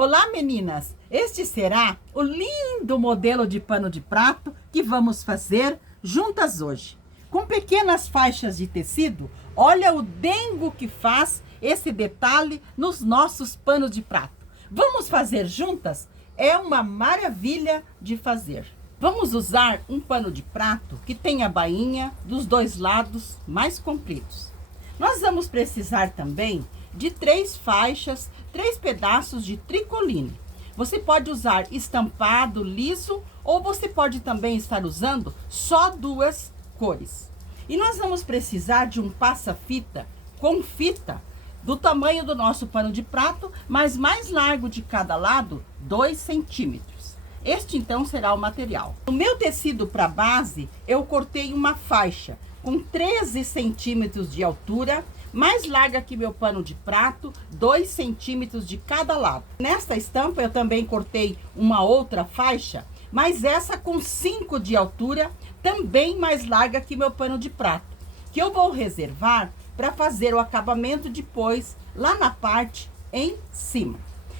Olá, meninas! Este será o lindo modelo de pano de prato que vamos fazer juntas hoje. Com pequenas faixas de tecido, olha o dengo que faz esse detalhe nos nossos panos de prato. Vamos fazer juntas? É uma maravilha de fazer. Vamos usar um pano de prato que tenha a bainha dos dois lados mais compridos. Nós vamos precisar também de 3 faixas, 3 pedaços de tricoline. Você pode usar estampado, liso, ou você pode também estar usando só 2 cores. E nós vamos precisar de um passa-fita com fita do tamanho do nosso pano de prato, mas mais largo de cada lado, 2 centímetros. Este então será o material. No meu tecido para base, eu cortei uma faixa com 13 centímetros de altura, mais larga que meu pano de prato, 2 centímetros de cada lado. Nesta estampa eu também cortei uma outra faixa, mas essa com 5 de altura, também mais larga que meu pano de prato, que eu vou reservar para fazer o acabamento depois, lá na parte em cima.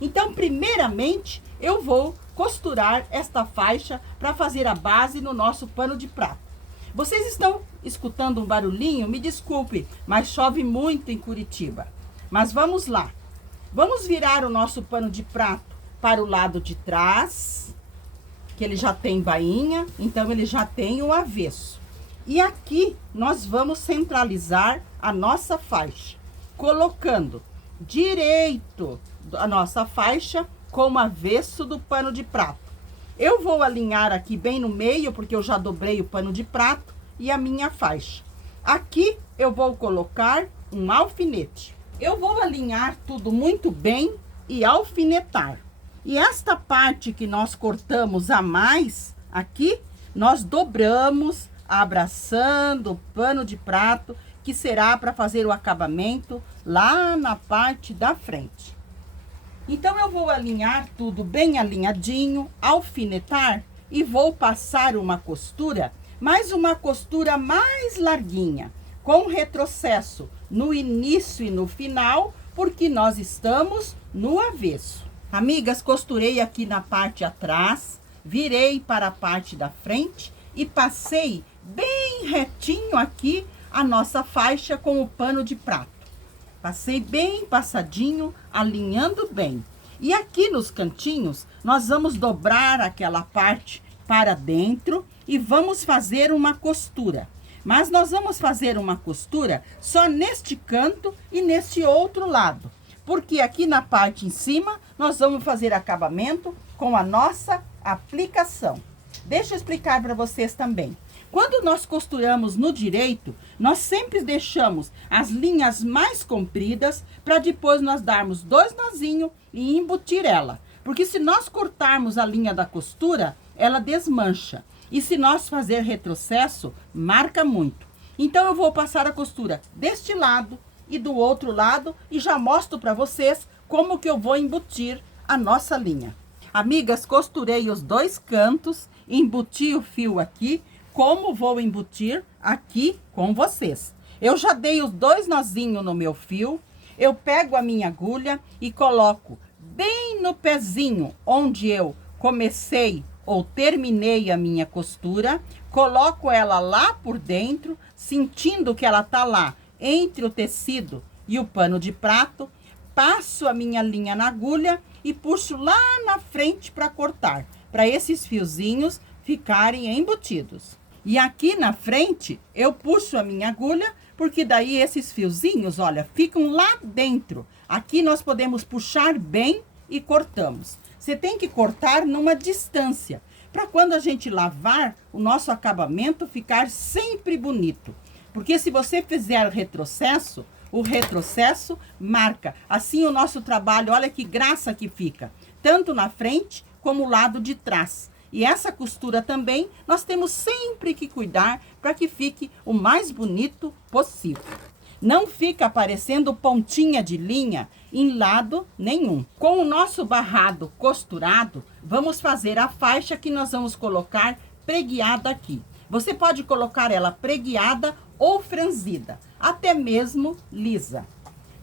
Então, primeiramente, eu vou costurar esta faixa para fazer a base no nosso pano de prato. Vocês estão escutando um barulhinho? Me desculpe, mas chove muito em Curitiba. Mas vamos lá. Vamos virar o nosso pano de prato para o lado de trás, que ele já tem bainha, então ele já tem o avesso. E aqui nós vamos centralizar a nossa faixa, colocando direito a nossa faixa com o avesso do pano de prato. Eu vou alinhar aqui bem no meio, porque eu já dobrei o pano de prato e a minha faixa. Aqui eu vou colocar um alfinete. Eu vou alinhar tudo muito bem e alfinetar. E esta parte que nós cortamos a mais, aqui, nós dobramos, abraçando o pano de prato, que será para fazer o acabamento lá na parte da frente. Então, eu vou alinhar tudo bem alinhadinho, alfinetar e vou passar uma costura, mas uma costura mais larguinha, com retrocesso no início e no final, porque nós estamos no avesso. Amigas, costurei aqui na parte atrás, virei para a parte da frente e passei bem retinho aqui a nossa faixa com o pano de prato. Passei bem passadinho, alinhando bem. E aqui nos cantinhos, nós vamos dobrar aquela parte para dentro e vamos fazer uma costura. Mas nós vamos fazer uma costura só neste canto e neste outro lado. Porque aqui na parte em cima, nós vamos fazer acabamento com a nossa aplicação. Deixa eu explicar para vocês também. Quando nós costuramos no direito, nós sempre deixamos as linhas mais compridas para depois nós darmos 2 nozinhos e embutir ela. Porque se nós cortarmos a linha da costura, ela desmancha. E se nós fazer retrocesso, marca muito. Então, eu vou passar a costura deste lado e do outro lado e já mostro para vocês como que eu vou embutir a nossa linha. Amigas, costurei os 2 cantos, embuti o fio aqui. Como vou embutir aqui com vocês. Eu já dei os 2 nozinhos no meu fio. Eu pego a minha agulha e coloco bem no pezinho onde eu comecei ou terminei a minha costura. Coloco ela lá por dentro, sentindo que ela tá lá entre o tecido e o pano de prato. Passo a minha linha na agulha e puxo lá na frente para cortar, para esses fiozinhos ficarem embutidos. E aqui na frente, eu puxo a minha agulha, porque daí esses fiozinhos, olha, ficam lá dentro. Aqui nós podemos puxar bem e cortamos. Você tem que cortar numa distância, para quando a gente lavar, o nosso acabamento ficar sempre bonito. Porque se você fizer retrocesso, o retrocesso marca. Assim o nosso trabalho, olha que graça que fica, tanto na frente como o lado de trás. E essa costura também, nós temos sempre que cuidar para que fique o mais bonito possível. Não fica aparecendo pontinha de linha em lado nenhum. Com o nosso barrado costurado, vamos fazer a faixa que nós vamos colocar pregueada aqui. Você pode colocar ela pregueada ou franzida, até mesmo lisa.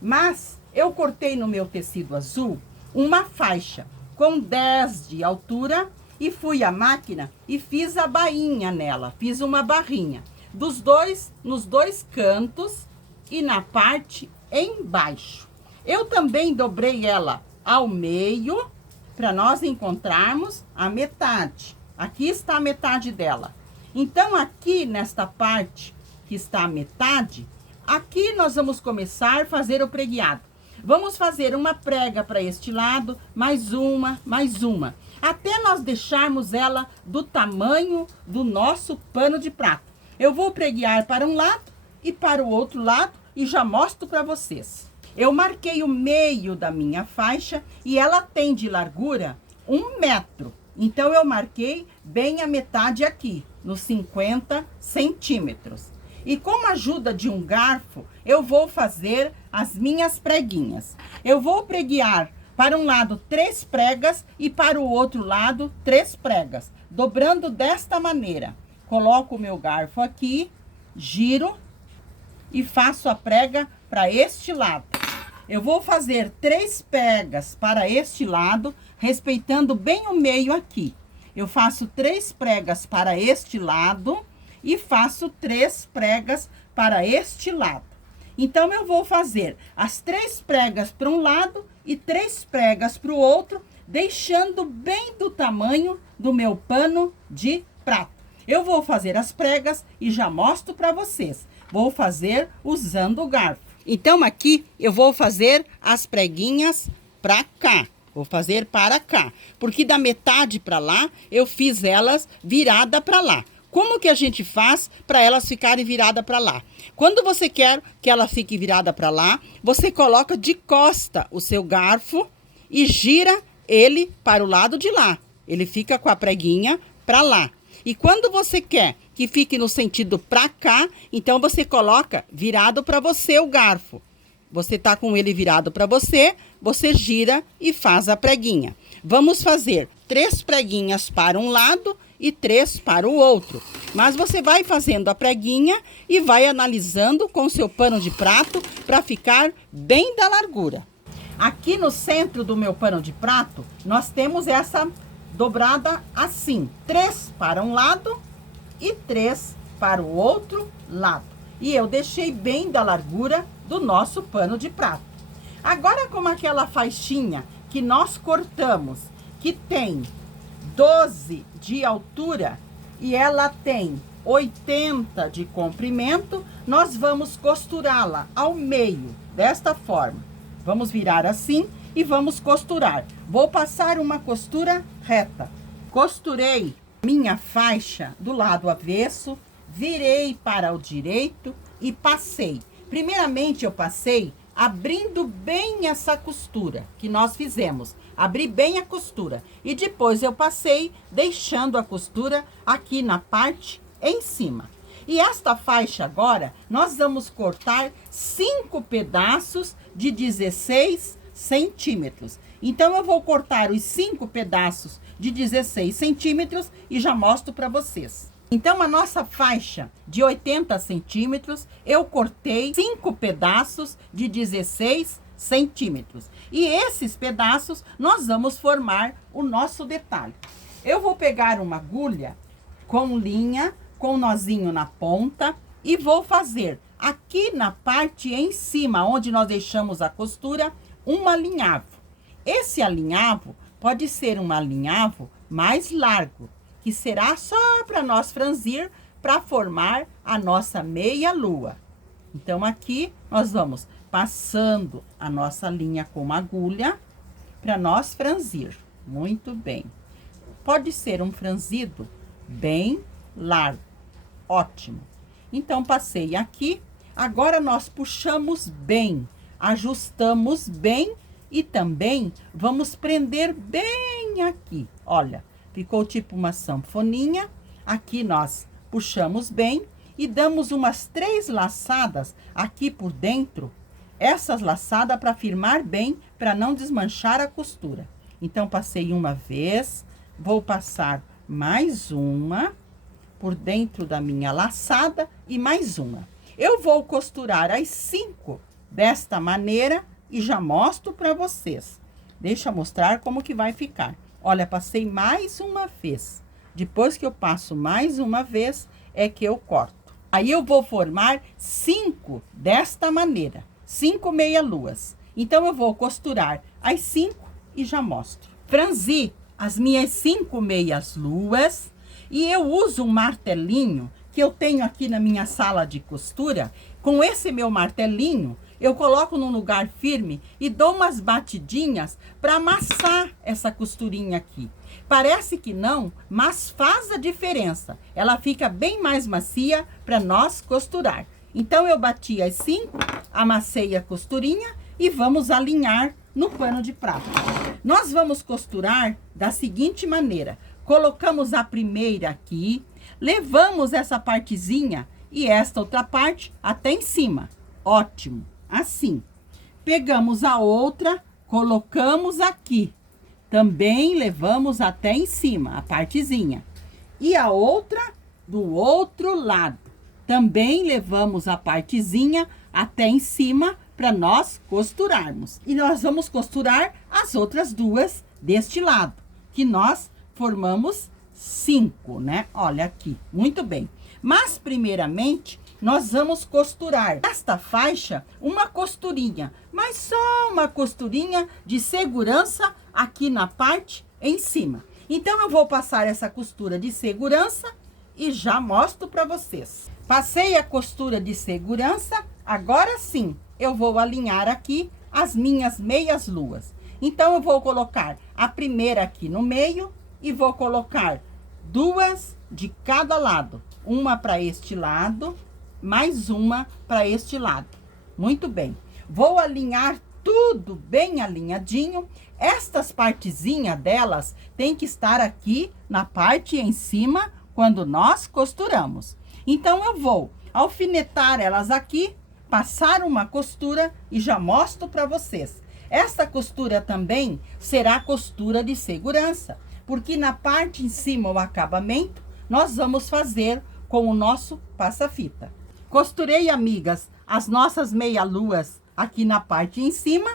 Mas eu cortei no meu tecido azul uma faixa com 10 de altura e fui à máquina e fiz a bainha nela, fiz uma barrinha nos dois cantos e na parte embaixo. Eu também dobrei ela ao meio para nós encontrarmos a metade. Aqui está a metade dela. Então, aqui nesta parte que está a metade, aqui nós vamos começar a fazer o preguiado. Vamos fazer uma prega para este lado, mais uma, até nós deixarmos ela do tamanho do nosso pano de prato. Eu vou preguiar para um lado e para o outro lado e já mostro para vocês. Eu marquei o meio da minha faixa e ela tem de largura 1 metro. Então, eu marquei bem a metade aqui, nos 50 centímetros. E com a ajuda de um garfo, eu vou fazer as minhas preguinhas. Eu vou preguiar para um lado 3 pregas e para o outro lado 3 pregas, dobrando desta maneira. Coloco o meu garfo aqui, giro e faço a prega para este lado. Eu vou fazer 3 pregas para este lado, respeitando bem o meio aqui. Eu faço 3 pregas para este lado e faço 3 pregas para este lado. Então, eu vou fazer as 3 pregas para um lado e 3 pregas para o outro, deixando bem do tamanho do meu pano de prato. Eu vou fazer as pregas e já mostro para vocês. Vou fazer usando o garfo. Então, aqui eu vou fazer as preguinhas para cá. Vou fazer para cá, porque da metade para lá, eu fiz elas virada para lá. Como que a gente faz para elas ficarem virada para lá? Quando você quer que ela fique virada para lá, você coloca de costa o seu garfo e gira ele para o lado de lá. Ele fica com a preguinha para lá. E quando você quer que fique no sentido para cá, então você coloca virado para você o garfo. Você tá com ele virado para você, você gira e faz a preguinha. Vamos fazer 3 preguinhas para um lado e 3 para o outro. Mas você vai fazendo a preguinha e vai analisando com seu pano de prato para ficar bem da largura. Aqui no centro do meu pano de prato, nós temos essa dobrada assim, 3 para um lado e 3 para o outro lado. E eu deixei bem da largura do nosso pano de prato. Agora, como aquela faixinha que nós cortamos, que tem 12 de altura e ela tem 80 de comprimento, nós vamos costurá-la ao meio, desta forma. Vamos virar assim e vamos costurar. Vou passar uma costura reta. Costurei minha faixa do lado avesso, virei para o direito e passei. Primeiramente, eu passei abrindo bem essa costura que nós fizemos. Abri bem a costura. E depois eu passei deixando a costura aqui na parte em cima. E esta faixa agora, nós vamos cortar 5 pedaços de 16 centímetros. Então, eu vou cortar os 5 pedaços de 16 centímetros e já mostro para vocês. Então, a nossa faixa de 80 centímetros, eu cortei 5 pedaços de 16 centímetros. E esses pedaços, nós vamos formar o nosso detalhe. Eu vou pegar uma agulha com linha, com nozinho na ponta e vou fazer aqui na parte em cima, onde nós deixamos a costura, um alinhavo. Esse alinhavo pode ser um alinhavo mais largo, que será só para nós franzir, para formar a nossa meia lua. Então, aqui nós vamos passando a nossa linha com agulha para nós franzir. Muito bem. Pode ser um franzido bem largo. Ótimo. Então, passei aqui. Agora, nós puxamos bem, ajustamos bem e também vamos prender bem aqui. Olha, ficou tipo uma sanfoninha. Aqui nós puxamos bem e damos umas 3 laçadas aqui por dentro. Essas laçadas para firmar bem, para não desmanchar a costura. Então, passei uma vez, vou passar mais uma por dentro da minha laçada e mais uma. Eu vou costurar as 5 desta maneira e já mostro para vocês. Deixa eu mostrar como que vai ficar. Olha, passei mais uma vez. Depois que eu passo mais uma vez, é que eu corto. Aí eu vou formar 5 desta maneira. 5 meia-luas. Então, eu vou costurar as 5 e já mostro. Franzi as minhas 5 meias-luas e eu uso um martelinho que eu tenho aqui na minha sala de costura. Com esse meu martelinho, eu coloco num lugar firme e dou umas batidinhas para amassar essa costurinha aqui. Parece que não, mas faz a diferença. Ela fica bem mais macia para nós costurar. Então, eu bati as 5, amassei a costurinha e vamos alinhar no pano de prato. Nós vamos costurar da seguinte maneira. Colocamos a primeira aqui, levamos essa partezinha e esta outra parte até em cima. Ótimo, assim. Pegamos a outra, colocamos aqui. Também levamos até em cima, a partezinha. E a outra do outro lado. Também levamos a partezinha até em cima para nós costurarmos. E nós vamos costurar as outras duas deste lado, que nós formamos 5, né? Olha aqui, muito bem. Mas, primeiramente, nós vamos costurar esta faixa uma costurinha, mas só uma costurinha de segurança aqui na parte em cima. Então, eu vou passar essa costura de segurança e já mostro para vocês. Passei a costura de segurança, agora sim, eu vou alinhar aqui as minhas meias-luas. Então, eu vou colocar a primeira aqui no meio e vou colocar 2 de cada lado. Uma para este lado, mais uma para este lado. Muito bem. Vou alinhar tudo bem alinhadinho. Estas partezinhas delas tem que estar aqui na parte em cima quando nós costuramos. Então, eu vou alfinetar elas aqui, passar uma costura e já mostro para vocês. Esta costura também será costura de segurança, porque na parte em cima, o acabamento, nós vamos fazer com o nosso passa-fita. Costurei, amigas, as nossas meia-luas aqui na parte em cima.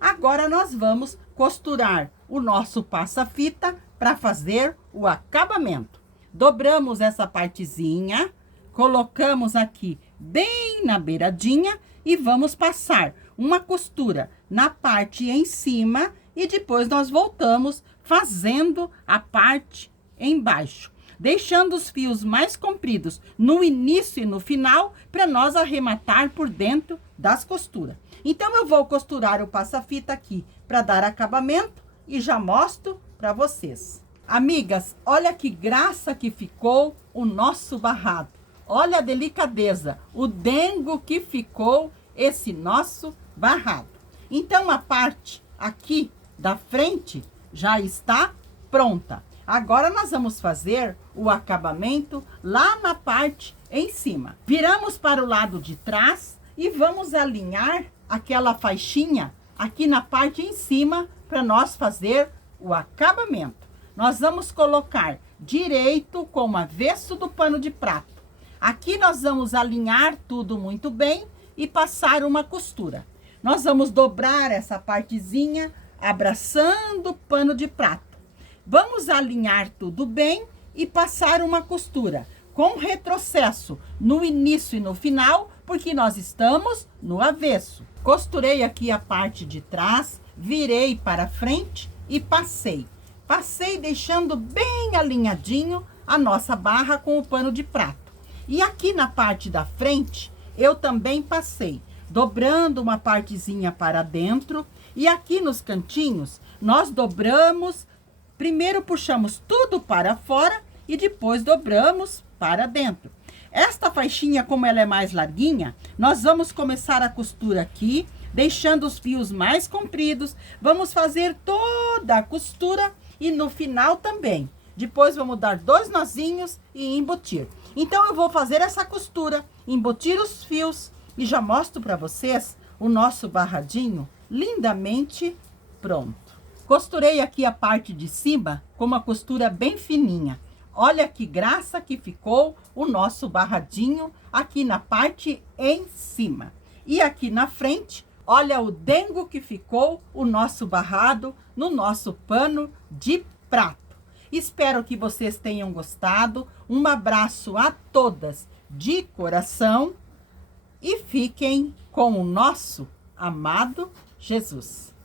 Agora, nós vamos costurar o nosso passa-fita para fazer o acabamento. Dobramos essa partezinha, colocamos aqui bem na beiradinha e vamos passar uma costura na parte em cima e depois nós voltamos fazendo a parte embaixo, deixando os fios mais compridos no início e no final para nós arrematar por dentro das costuras. Então, eu vou costurar o passa-fita aqui para dar acabamento e já mostro para vocês. Amigas, olha que graça que ficou o nosso barrado. Olha a delicadeza, o dengo que ficou esse nosso barrado. Então, a parte aqui da frente já está pronta. Agora, nós vamos fazer o acabamento lá na parte em cima. Viramos para o lado de trás e vamos alinhar aquela faixinha aqui na parte em cima para nós fazer o acabamento. Nós vamos colocar direito com o avesso do pano de prato. Aqui nós vamos alinhar tudo muito bem e passar uma costura. Nós vamos dobrar essa partezinha, abraçando o pano de prato. Vamos alinhar tudo bem e passar uma costura com retrocesso no início e no final, porque nós estamos no avesso. Costurei aqui a parte de trás, virei para frente e passei. Passei deixando bem alinhadinho a nossa barra com o pano de prato. E aqui na parte da frente, eu também passei, dobrando uma partezinha para dentro. E aqui nos cantinhos, nós dobramos, primeiro puxamos tudo para fora e depois dobramos para dentro. Esta faixinha, como ela é mais larguinha, nós vamos começar a costura aqui, deixando os fios mais compridos. Vamos fazer toda a costura e no final também. Depois vamos dar 2 nozinhos e embutir. Então, eu vou fazer essa costura, embutir os fios e já mostro para vocês o nosso barradinho lindamente pronto. Costurei aqui a parte de cima com uma costura bem fininha. Olha que graça que ficou o nosso barradinho aqui na parte em cima. E aqui na frente, Olha o dengo que ficou o nosso barrado no nosso pano de prato. Espero que vocês tenham gostado. Um abraço a todas de coração e fiquem com o nosso amado Jesus.